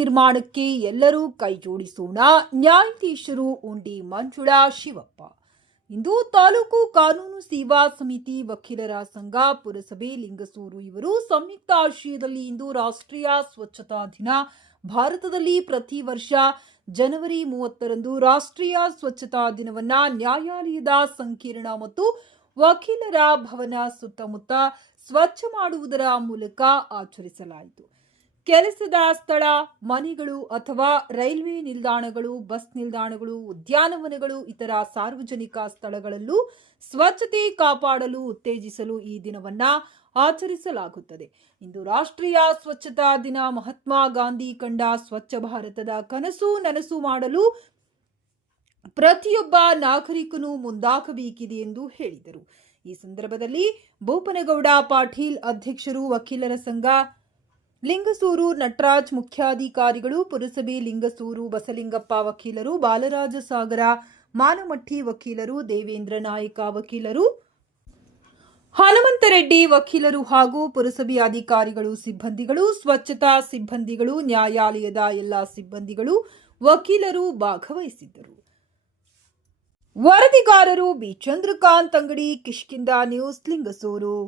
ನಿರ್ಮಾಣಕ್ಕೆ ಎಲ್ಲರೂ ಕೈ ಜೋಡಿಸೋಣ. ನ್ಯಾಯಾಧೀಶರು ಉಂಡಿ ಮಂಜುಳಾ ಶಿವಪ್ಪ. ಇಂದು ತಾಲೂಕು ಕಾನೂನು ಸೇವಾ ಸಮಿತಿ ವಕೀಲರ ಸಂಘ ಪುರಸಭೆ ಲಿಂಗಸೂರು ಇವರು ಸಂಯುಕ್ತ ಆಶ್ರಯದಲ್ಲಿ ಇಂದು ರಾಷ್ಟ್ರೀಯ ಸ್ವಚ್ಛತಾ ದಿನ. ಭಾರತದಲ್ಲಿ ಪ್ರತಿ ವರ್ಷ ಜನವರಿ 30ರಂದು ರಾಷ್ಟ್ರೀಯ ಸ್ವಚ್ಛತಾ ದಿನವನ್ನ ನ್ಯಾಯಾಲಯದ ಸಂಕೀರ್ಣ ಮತ್ತು ವಕೀಲರ ಭವನ ಸುತ್ತಮುತ್ತ ಸ್ವಚ್ಛ ಮಾಡುವುದರ ಮೂಲಕ ಆಚರಿಸಲಾಯಿತು. ಕೆಲಸದ ಸ್ಥಳ, ಮನೆಗಳು ಅಥವಾ ರೈಲ್ವೆ ನಿಲ್ದಾಣಗಳು, ಬಸ್ ನಿಲ್ದಾಣಗಳು, ಉದ್ಯಾನವನಗಳು, ಇತರ ಸಾರ್ವಜನಿಕ ಸ್ಥಳಗಳಲ್ಲೂ ಸ್ವಚ್ಛತೆ ಕಾಪಾಡಲು ಉತ್ತೇಜಿಸಲು ಈ ದಿನವನ್ನ ಆಚರಿಸಲಾಗುತ್ತದೆ. ಇಂದು ರಾಷ್ಟ್ರೀಯ ಸ್ವಚ್ಛತಾ ದಿನ. ಮಹಾತ್ಮ ಗಾಂಧಿ ಕಂಡ ಸ್ವಚ್ಛ ಭಾರತದ ಕನಸು ನನಸು ಮಾಡಲು ಪ್ರತಿಯೊಬ್ಬ ನಾಗರಿಕನು ಮುಂದಾಗಬೇಕಿದೆ ಎಂದು ಹೇಳಿದರು. ಈ ಸಂದರ್ಭದಲ್ಲಿ ಬೋಪನಗೌಡ ಪಾಟೀಲ್ ಅಧ್ಯಕ್ಷರು, ವಕೀಲರ ಸಂಘ ಲಿಂಗಸೂರು ನಟರಾಜ್ ಮುಖ್ಯಾಧಿಕಾರಿಗಳು, ಪುರಸಭೆ ಲಿಂಗಸೂರು ಬಸಲಿಂಗಪ್ಪ ವಕೀಲರು, ಬಾಲರಾಜ ಸಾಗರ ಮಾನಮಟ್ಟಿ ವಕೀಲರು, ದೇವೇಂದ್ರ ನಾಯಕ ವಕೀಲರು, ಹನುಮಂತರೆಡ್ಡಿ ವಕೀಲರು ಹಾಗೂ ಪುರಸಭೆ ಅಧಿಕಾರಿಗಳು, ಸಿಬ್ಬಂದಿಗಳು, ಸ್ವಚ್ಛತಾ ಸಿಬ್ಬಂದಿಗಳು, ನ್ಯಾಯಾಲಯದ ಎಲ್ಲ ಸಿಬ್ಬಂದಿಗಳು, ವಕೀಲರು ಭಾಗವಹಿಸಿದ್ದರು. ವರದಿಗಾರರು ಬಿ ಚಂದ್ರಕಾಂತ್ ಅಂಗಡಿ, ಕಿಷ್ಕಿಂಧ ನ್ಯೂಸ್, ಲಿಂಗಸೂರು.